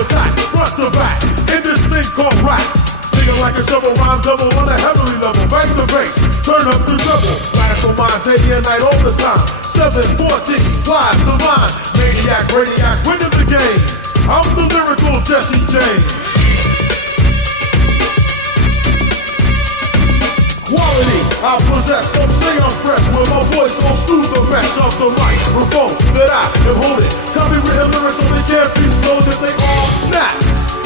attack, front to back, in this thing called rap. Singing like a double rhyme double on a heavenly level. Bang the bass, turn up the double. Radical mind, day and night all the time. 714, live divine. Maniac, radiac, winning the game. I'm the lyrical Jesse James. Quality, I possess, some say I'm fresh. With my voice goes through the mesh of the microphone that I am holding. Copywritten lyrics only can't be slowed if they all snap.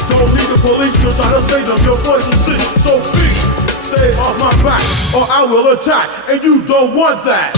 Don't need the police to try to save them. Your voice is sick, so please stay off my back, or I will attack, and you don't want that.